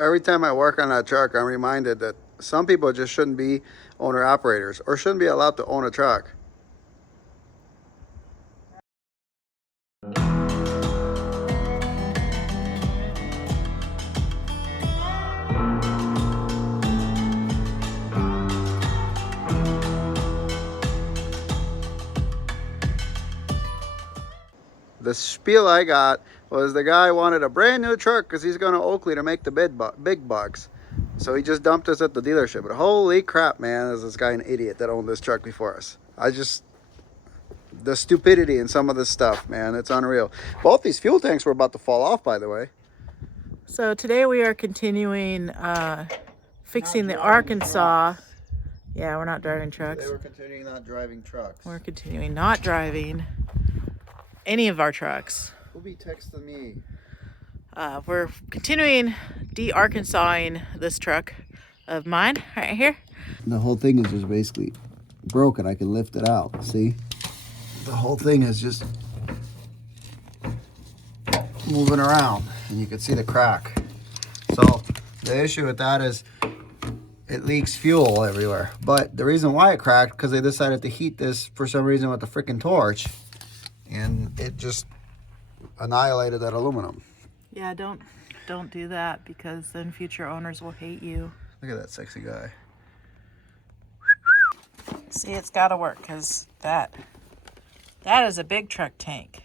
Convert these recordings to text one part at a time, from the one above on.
Every time I work on that truck, I'm reminded that some people just shouldn't be owner-operators or shouldn't be allowed to own a truck. The spiel I got was the guy wanted a brand new truck because he's going to Oakley to make the big bucks. So he just dumped us at the dealership. But holy crap, man, is this guy an idiot that owned this truck before us. The stupidity in some of this stuff, man, it's unreal. Both these fuel tanks were about to fall off, by the way. So today we are continuing fixing the Arkansas. Yeah, we're not driving trucks. Today we're continuing not driving trucks. We're continuing not driving any of our trucks. Who'll be texting me? We're continuing de-Arkansasing this truck of mine right here. The whole thing is just basically broken. I can lift it out, see? The whole thing is just moving around and you can see the crack. So the issue with that is it leaks fuel everywhere. But the reason why it cracked, because they decided to heat this for some reason with a freaking torch, and it just annihilated that aluminum. Yeah, don't do that, because then future owners will hate you. Look at that sexy guy. See, it's got to work, because that is a big truck tank.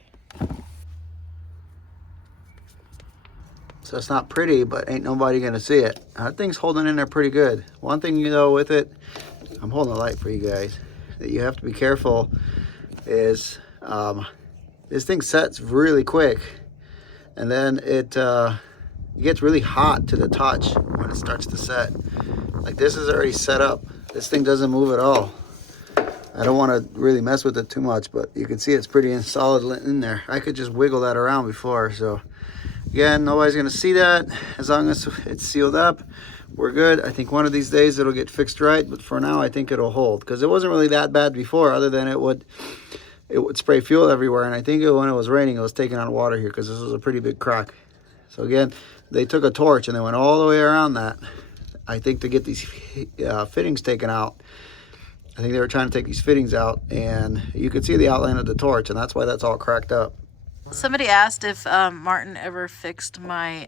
So it's not pretty, but ain't nobody gonna see it. That thing's holding in there pretty good. One thing you know with it, I'm holding the light for you guys, that you have to be careful is this thing sets really quick, and then it gets really hot to the touch when it starts to set. Like this is already set up. This thing doesn't move at all. I don't want to really mess with it too much, but you can see it's pretty solid in there. I could just wiggle that around before, so again, nobody's gonna see that. As long as it's sealed up, we're good. I think one of these days it'll get fixed right, but for now I think it'll hold, because it wasn't really that bad before, other than it would spray fuel everywhere, and I think when it was raining it was taking on water here, because this was a pretty big crack. So again, they took a torch and they went all the way around that, I think, to get these fittings taken out. I think they were trying to take these fittings out, and you could see the outline of the torch, and that's why that's all cracked up. Somebody asked if Martin ever fixed my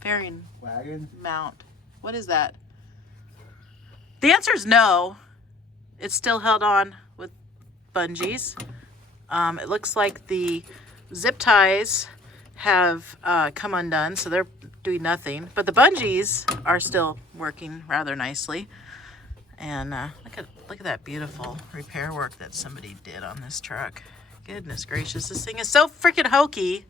fairing Wagon? mount. What is that? The answer is no. It's still held on with bungees. It looks like the zip ties have come undone, so they're doing nothing. But the bungees are still working rather nicely. And look at that beautiful repair work that somebody did on this truck. Goodness gracious, this thing is so freaking hokey.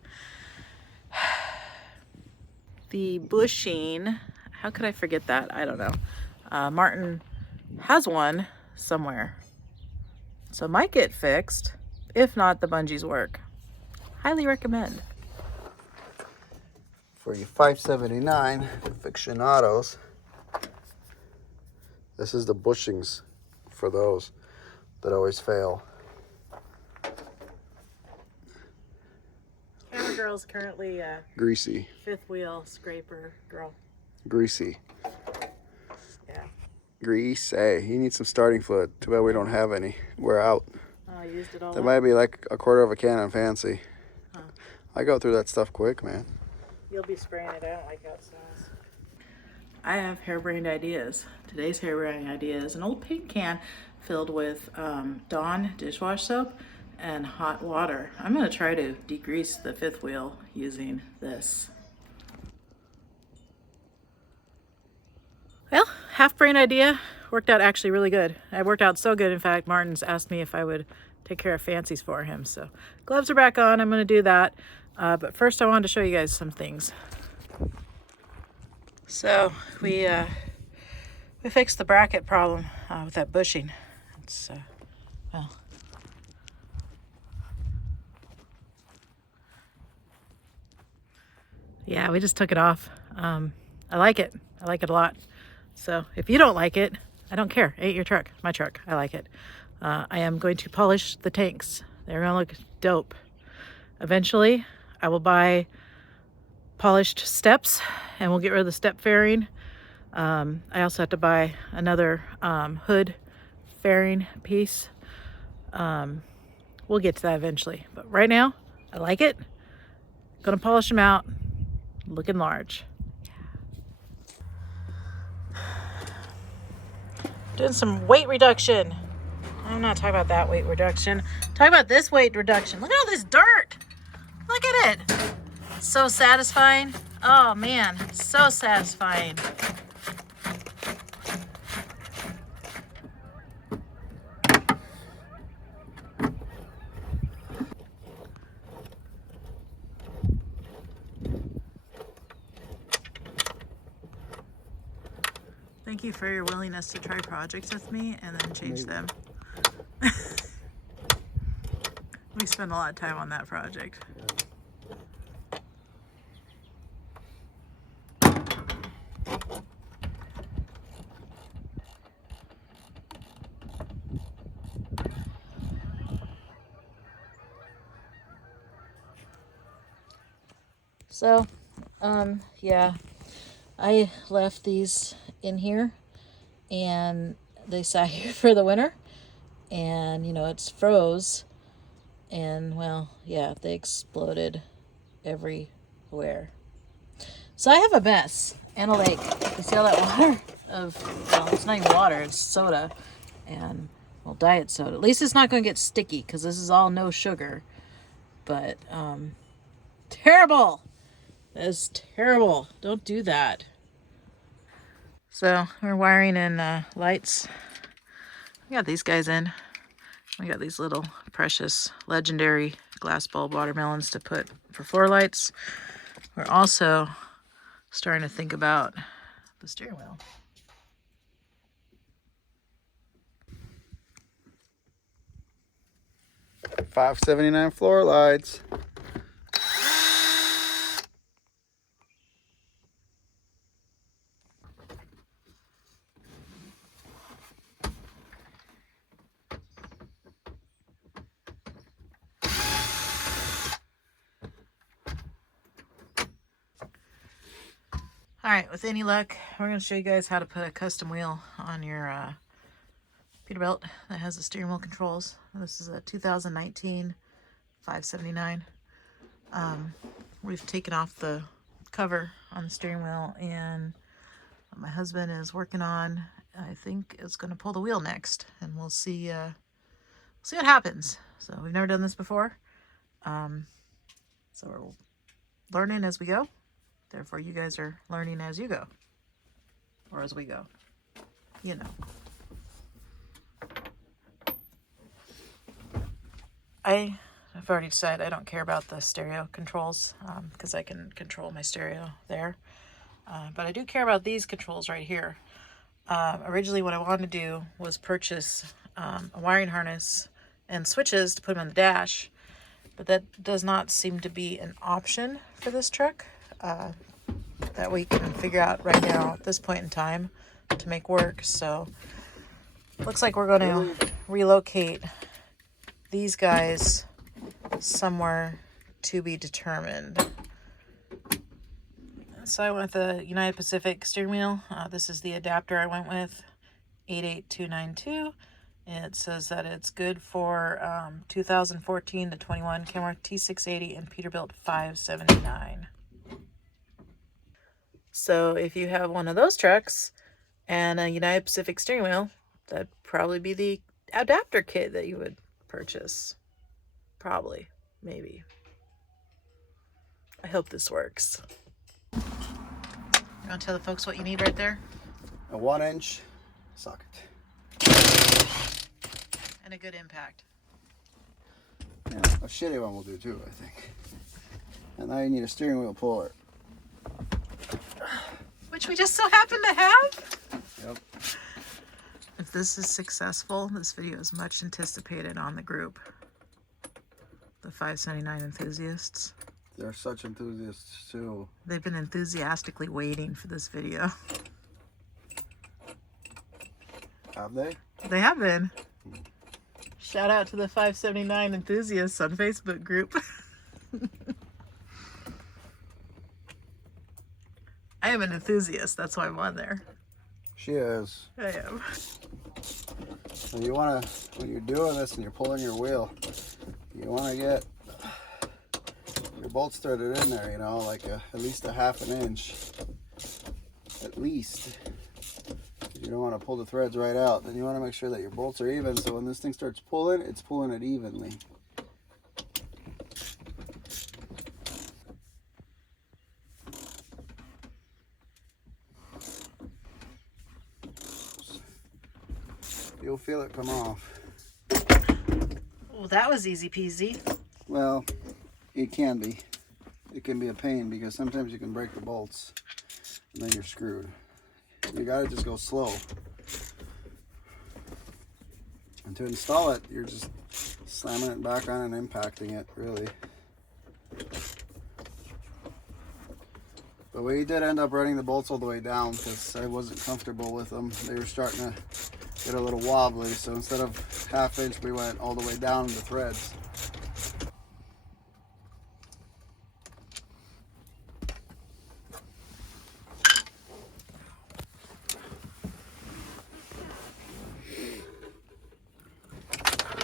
The bushing, how could I forget that? I don't know. Martin has one somewhere, so it might get fixed. If not, the bungees work. Highly recommend. For you 579 aficionados, this is the bushings for those that always fail. Camera girl's currently Greasy. fifth wheel scraper girl. Greasy. Yeah. Grease. Hey, you need some starting fluid. Too bad we don't have any. We're out. Oh, I used it all That up. might be like a quarter of a can on Fancy. Huh. I go through that stuff quick, man. You'll be spraying it. I don't like how it smells. I have harebrained ideas. Today's harebrained idea is an old paint can filled with Dawn dishwash soap and hot water. I'm going to try to degrease the fifth wheel using this. Well, half-brain idea worked out actually really good. It worked out so good, in fact, Martin's asked me if I would take care of Fancy's for him. So gloves are back on. I'm going to do that. But first I wanted to show you guys some things. So we fixed the bracket problem with that bushing. It's well, yeah, we just took it off. I like it. I like it a lot. So if you don't like it, I don't care. It ain't your truck. My truck. I like it. I am going to polish the tanks. They're gonna look dope. Eventually, I will buy polished steps, and we'll get rid of the step fairing. I also have to buy another hood fairing piece. We'll get to that eventually, but right now I like it. Gonna polish them out, looking large. Doing some weight reduction. I'm not talking about that weight reduction. I'm talking about this weight reduction. Look at all this dirt. Look at it. So satisfying. Oh man, so satisfying. Thank you for your willingness to try projects with me and then change them. We spent a lot of time on that project. So, yeah, I left these in here and they sat here for the winter, and you know, it's froze, and well, yeah, they exploded everywhere. So I have a mess and a lake. You see all that water well, it's not even water, it's soda, and well, diet soda. At least it's not going to get sticky because this is all no sugar. But terrible. That is terrible. Don't do that. So we're wiring in lights. We got these guys in. We got these little precious legendary glass bulb watermelons to put for floor lights. We're also starting to think about the steering wheel. $5.79 floor lights. All right, with any luck, we're going to show you guys how to put a custom wheel on your Peterbilt that has the steering wheel controls. This is a 2019 579. We've taken off the cover on the steering wheel, and my husband is working on, I think it's going to pull the wheel next, and we'll see what happens. So we've never done this before, so we're learning as we go. Therefore, you guys are learning as you go, or as we go, you know. I've already decided I don't care about the stereo controls because I can control my stereo there. But I do care about these controls right here. Originally, what I wanted to do was purchase a wiring harness and switches to put them on the dash, but that does not seem to be an option for this truck that we can figure out right now at this point in time to make work. So looks like we're going to relocate these guys somewhere to be determined. So I went with the United Pacific steering wheel. This is the adapter I went with, 88292. It says that it's good for 2014 to 21 Kenworth T680 and Peterbilt 579. So if you have one of those trucks and a United Pacific steering wheel, that'd probably be the adapter kit that you would purchase. Probably. Maybe. I hope this works. You want to tell the folks what you need right there? A 1-inch socket. And a good impact. Yeah, a shitty one will do too, I think. And now you need a steering wheel puller. Which we just so happen to have. Yep. If this is successful, this video is much anticipated on the group. The 579 enthusiasts. They're such enthusiasts too. They've been enthusiastically waiting for this video. Have they? They have been. Shout out to the 579 enthusiasts on Facebook group. I am an enthusiast. That's why I'm on there. She is. I am. So you want to, when you're doing this and you're pulling your wheel, you want to get your bolts threaded in there, you know, like at least a ½ inch. At least. You don't want to pull the threads right out. Then you want to make sure that your bolts are even, so when this thing starts pulling, it's pulling it evenly. You'll feel it come off. Well, that was easy peasy. Well, it can be. It can be a pain because sometimes you can break the bolts and then you're screwed. You gotta just go slow. And to install it, you're just slamming it back on and impacting it, really. But we did end up running the bolts all the way down because I wasn't comfortable with them. They were starting to get a little wobbly, so instead of ½ inch, we went all the way down the threads.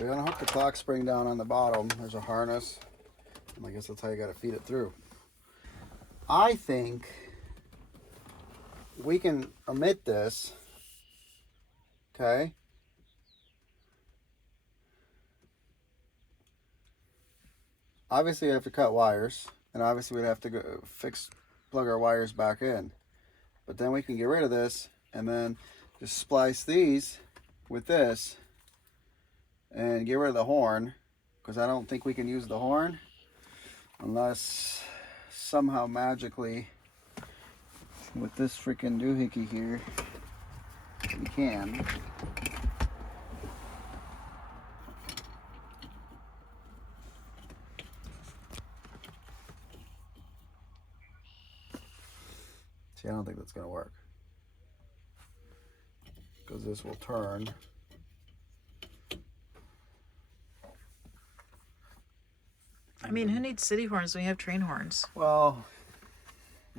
We're gonna hook the clock spring down on the bottom. There's a harness, and I guess that's how you gotta feed it through. I think we can omit this, okay? Obviously, we have to cut wires, and obviously we'd have to go plug our wires back in. But then we can get rid of this, and then just splice these with this, and get rid of the horn, because I don't think we can use the horn unless somehow magically with this freaking doohickey here we can. See, I don't think that's gonna work because this will turn. I mean, who needs city horns when you have train horns? Well,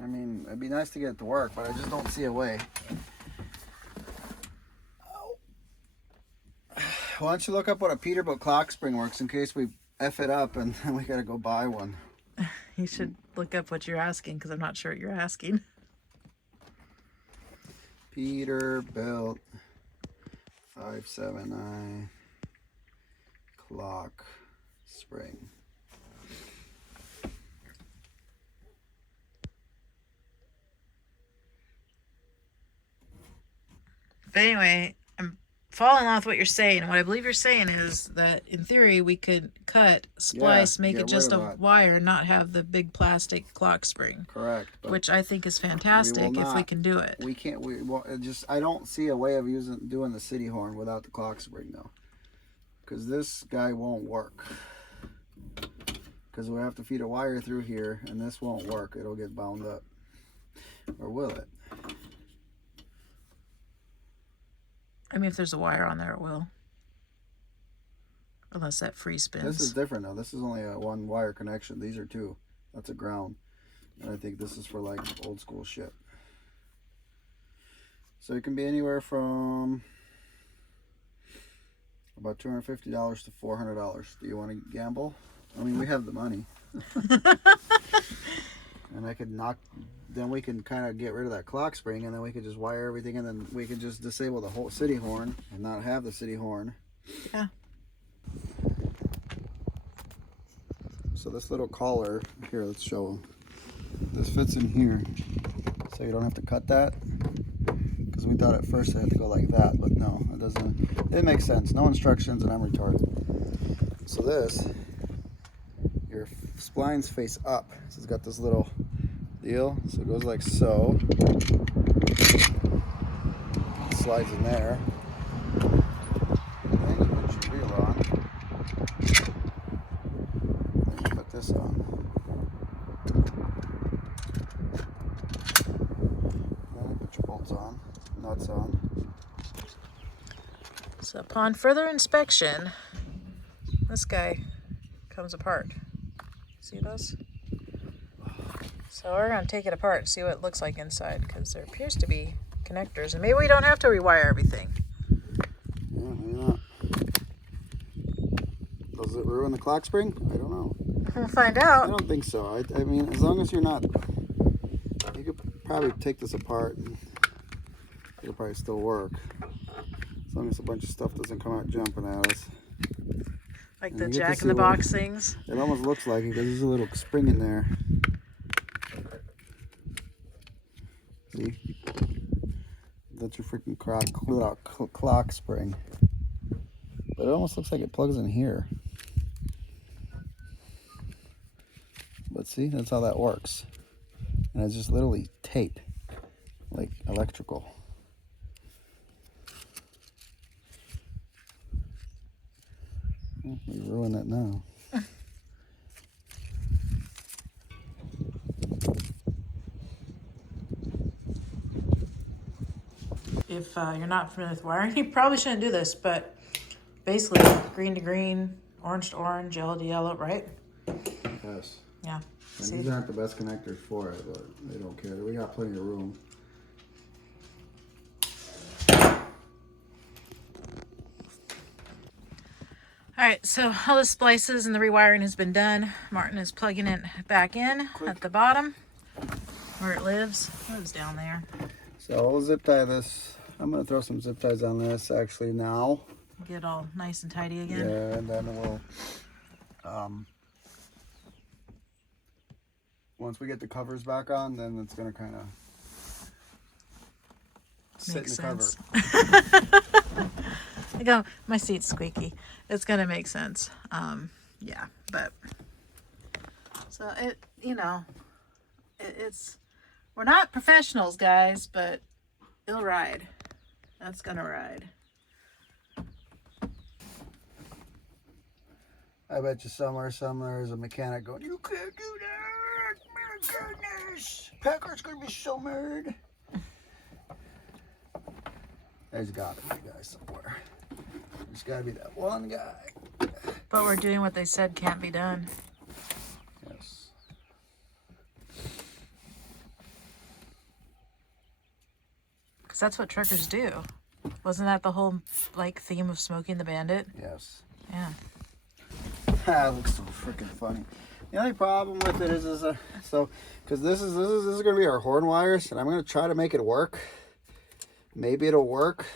I mean, it'd be nice to get it to work, but I just don't see a way. Why don't you look up what a Peterbilt clock spring works in case we F it up and then we gotta go buy one. You should look up what you're asking because I'm not sure what you're asking. Peterbilt 579 clock spring. But anyway, I'm following along with what you're saying. What I believe you're saying is that in theory we could cut, splice, make it just a wire, not have the big plastic clock spring. Correct. Which I think is fantastic if we can do it. We can't. I don't see a way of doing the city horn without the clock spring though, because this guy won't work. Because we have to feed a wire through here, and this won't work. It'll get bound up, or will it? I mean, if there's a wire on there, it will. Unless that free spins. This is different though. This is only a one wire connection. These are two. That's a ground. And I think this is for like old school shit. So it can be anywhere from about $250 to $400. Do you want to gamble? I mean, we have the money. And I could then we can kind of get rid of that clock spring, and then we could just wire everything, and then we could just disable the whole city horn and not have the city horn. Yeah. So this little collar here, let's show them. This fits in here, so you don't have to cut that. Because we thought at first it had to go like that, but no, it doesn't. It makes sense. No instructions, and I'm retarded. So this, your splines face up. So it's got this little deal, so it goes like so. It slides in there. Then you put your wheel on. Then you put this on. Then you put your bolts on, nuts on. So upon further inspection, this guy comes apart. See those? So we're going to take it apart and see what it looks like inside, because there appears to be connectors. And maybe we don't have to rewire everything. Yeah, maybe not. Does it ruin the clock spring? I don't know. We'll find out. I don't think so. I mean, as long as you're not... You could probably take this apart and it'll probably still work. As long as a bunch of stuff doesn't come out jumping at us. Like the jack-in-the-box things? It almost looks like it because there's a little spring in there. See? That's your freaking clock spring. But it almost looks like it plugs in here. But see, that's how that works. And it's just literally tape, like electrical. We ruined it now. If you're not familiar with wiring, you probably shouldn't do this, but basically green to green, orange to orange, yellow to yellow, right? Yes. Yeah. And See? these aren't the best connectors for it, but they don't care. We got plenty of room. All right, so all the splices and the rewiring has been done. Martin is plugging it back in at the bottom where it lives. It lives down there. So we'll zip tie this. I'm gonna throw some zip ties on this actually now. Get all nice and tidy again. Yeah, and then we'll once we get the covers back on, then it's gonna kind of sit in the cover. I go, my seat's squeaky. It's gonna make sense. Yeah, but so it, you know, it's we're not professionals, guys, but it'll ride. That's gonna ride. I bet you somewhere there's a mechanic going, "You can't do that! My goodness! Packar's gonna be so mad." There's gotta be a guy somewhere. There's gotta be that one guy. But we're doing what they said can't be done. Yes. Because that's what truckers do. Wasn't that the whole like theme of Smoking the Bandit? Yes. Yeah. That looks so freaking funny. The only problem with it is because this is gonna be our horn wires, and I'm gonna try to make it work. Maybe it'll work.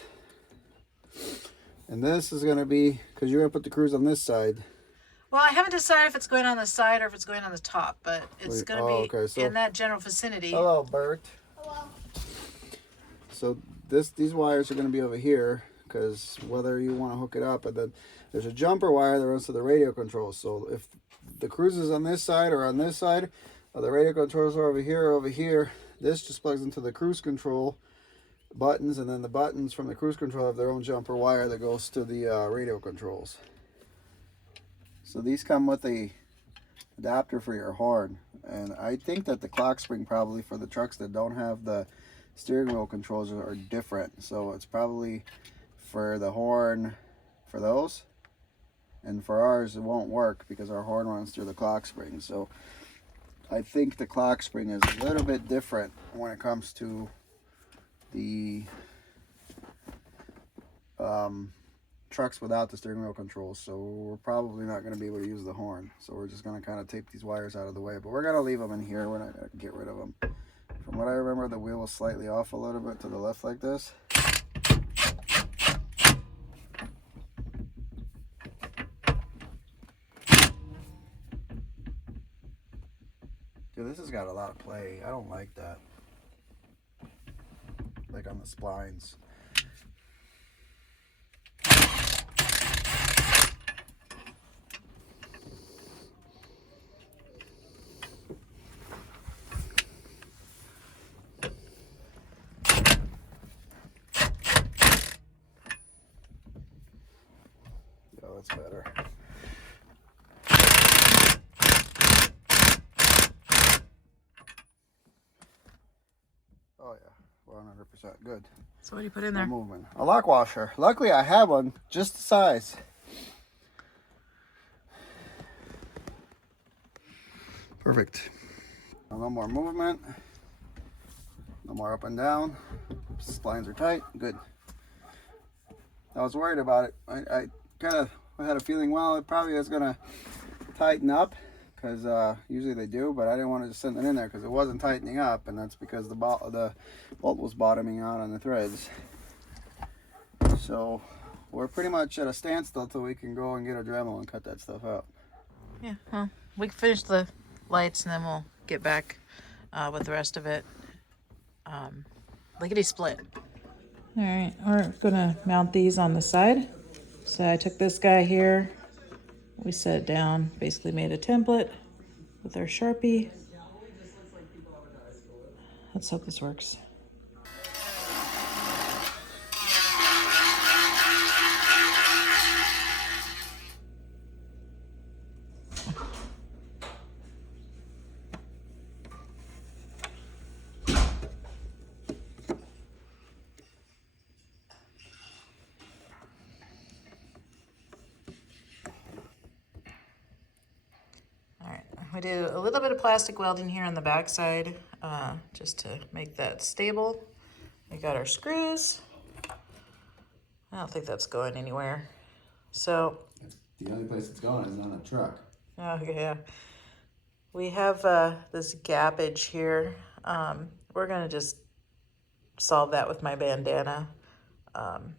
And this is gonna be because you're gonna put the cruise on this side. Well, I haven't decided if it's going on the side or if it's going on the top, but it's gonna be okay, so, in that general vicinity. Hello, Bert. Hello. So these wires are gonna be over here because whether you want to hook it up, and then there's a jumper wire that runs to the radio controls. So if the cruise is on this side or on this side, or the radio controls are over here, this just plugs into the cruise control buttons, and then the buttons from the cruise control have their own jumper wire that goes to the radio controls. So these come with a adapter for your horn, and I think that the clock spring probably for the trucks that don't have the steering wheel controls are different. So it's probably for the horn for those, and for ours it won't work because our horn runs through the clock spring. So I think the clock spring is a little bit different when it comes to the trucks without the steering wheel controls. So we're probably not going to be able to use the horn. So we're just going to kind of tape these wires out of the way, but we're going to leave them in here. We're not going to get rid of them. From what I remember, the wheel was slightly off a little bit to the left like this. Dude, this has got a lot of play. I don't like that. Like on the splines. Yeah, that's better. Oh yeah, 100% good. So what do you put in there? No movement. A lock washer. Luckily I have one just the size. Perfect. No more movement. No more up and down. Splines are tight. Good. I was worried about it. I kind of had a feeling, well, it probably is going to tighten up, because usually they do, but I didn't want to just send it in there because it wasn't tightening up, and that's because the bolt was bottoming out on the threads. So we're pretty much at a standstill till we can go and get a Dremel and cut that stuff out. Yeah, well, we can finish the lights and then we'll get back with the rest of it. Lickety split. All right, we're gonna mount these on the side. So I took this guy here, we set it down, basically made a template with our Sharpie. Let's hope this works. We do a little bit of plastic welding here on the back side, just to make that stable. We got our screws. I don't think that's going anywhere. So The only place it's going is on a truck. oh yeah, we have this gappage here. We're gonna just solve that with my bandana. I'm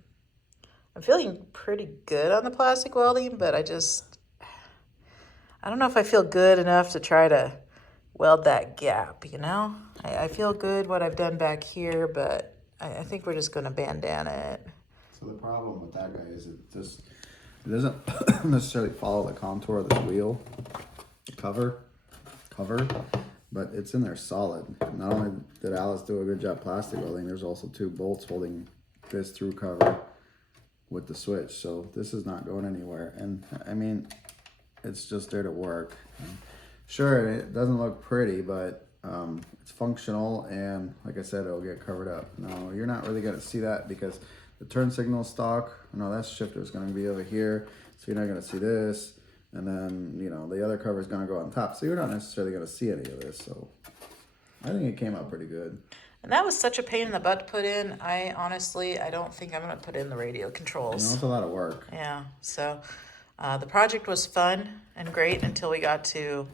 feeling pretty good on the plastic welding, but I don't know if I feel good enough to try to weld that gap, you know? I feel good what I've done back here, but I think we're just gonna bandana it. So the problem with that guy is it doesn't necessarily follow the contour of the wheel cover, but it's in there solid. Not only did Alice do a good job plastic welding, there's also 2 bolts holding this through cover with the switch. So this is not going anywhere. And I mean, it's just there to work. Sure, it doesn't look pretty, but it's functional, and like I said, it'll get covered up. No, you're not really gonna see that because the turn signal stock, no, that shifter is gonna be over here, so you're not gonna see this. And then, you know, the other cover is gonna go on top, so you're not necessarily gonna see any of this. So I think it came out pretty good. And that was such a pain in the butt to put in. I don't think I'm gonna put in the radio controls. It's a lot of work. Yeah, so the project was fun and great until we got to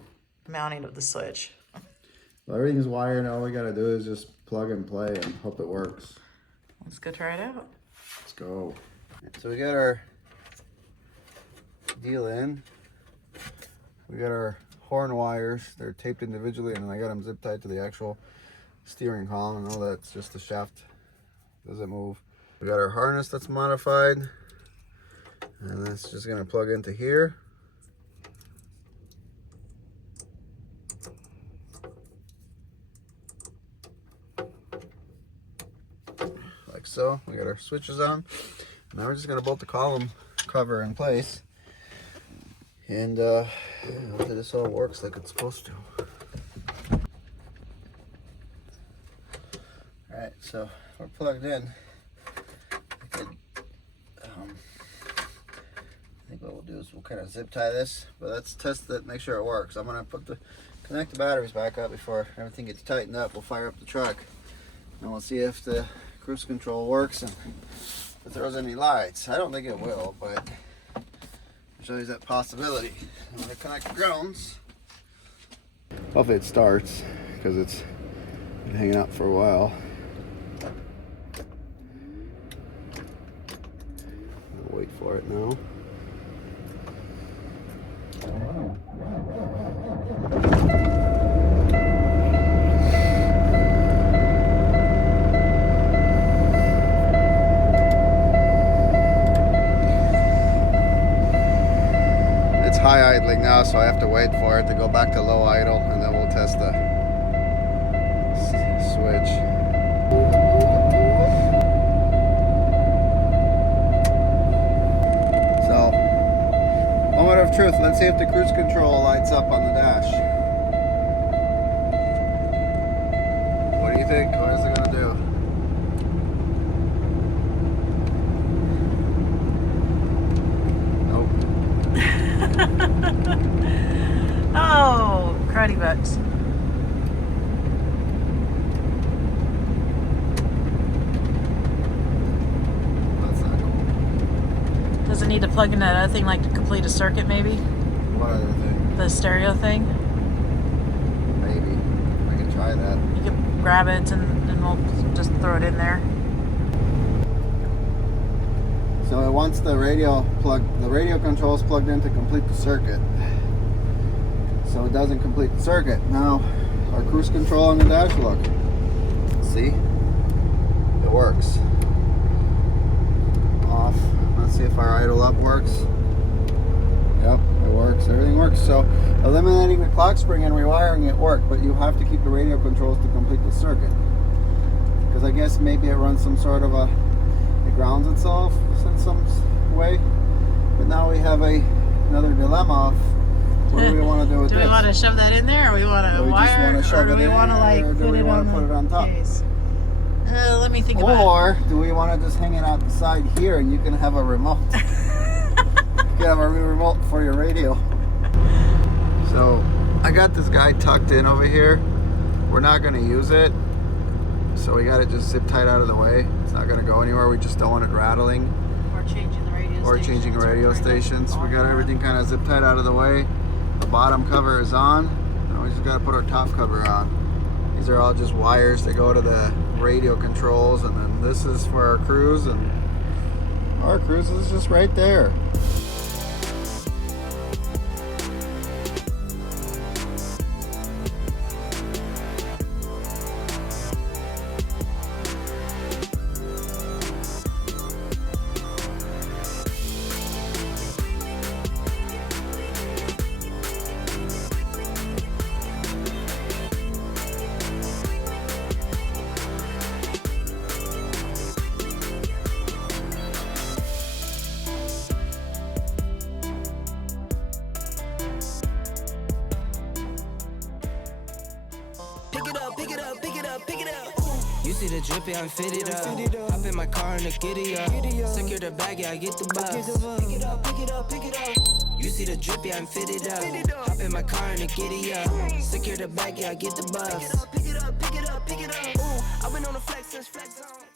mounting of the switch. Well, everything's wired, all we gotta do is just plug and play and hope it works. Let's go try it out. Let's go. So we got our deal in. We got our horn wires. They're taped individually, and I got them zip tied to the actual steering column. I know that's just the shaft doesn't move. We got our harness that's modified, and that's just gonna plug into here. Like so. We got our switches on. Now we're just gonna bolt the column cover in place, and yeah, hopefully this all works like it's supposed to. All right, so we're plugged in. I think what we'll do is we'll kind of zip tie this, but let's test it, make sure it works. I'm gonna connect the batteries back up before everything gets tightened up. We'll fire up the truck, and we'll see if the cruise control works and if there's any lights. I don't think it will, but there's always that possibility. I'm gonna connect the grounds. Hopefully it starts, because it's been hanging out for a while. I'll wait for it now. It's high idling now, so I have to wait for it to go back to low idle, and then we'll test the switch. So, moment of truth. Let's see if the cruise control lights up on the dash. What do you think? What is it gonna do? Nope. Oh, cruddy butts. need to plug in that other thing, like to complete a circuit, maybe? What other thing? The stereo thing? Maybe. I can try that. You can grab it and we'll just throw it in there. So it wants the radio controls plugged in to complete the circuit. So it doesn't complete the circuit. Now, our cruise control on the dash, look. See? It works. Off. Let's see if our idle up works. Yep, it works. Everything works. So eliminating the clock spring and rewiring it worked, but you have to keep the radio controls to complete the circuit. Because I guess maybe it runs some sort of it grounds itself in some way. But now we have another dilemma of what do we want to do with this? Do we want to shove that in there, or we want to wire, or do we want to like put it on top? Case? Let me think about it. Or do we want to just hang it out the side here and you can have a remote? You can have a remote for your radio. So I got this guy tucked in over here. We're not going to use it. So we got it just zip tied out of the way. It's not going to go anywhere. We just don't want it rattling. Or changing the radio stations. We got everything kind of zip tied out of the way. The bottom cover is on. Now we just got to put our top cover on. These are all just wires that go to the radio controls, and then this is for our cruise, and our cruise is just right there. You see the drippy, I'm fitted up. Hop in my car and the giddy up. Secure the bag, yeah, I get the bus. Pick it up, pick it up, pick it up. You see the drippy, I'm fitted up. Hop in my car and the giddy up. Secure the bag, yeah, I get the bus. Pick it up, pick it up, pick it up, pick it up. I've been on the flex since flex zone.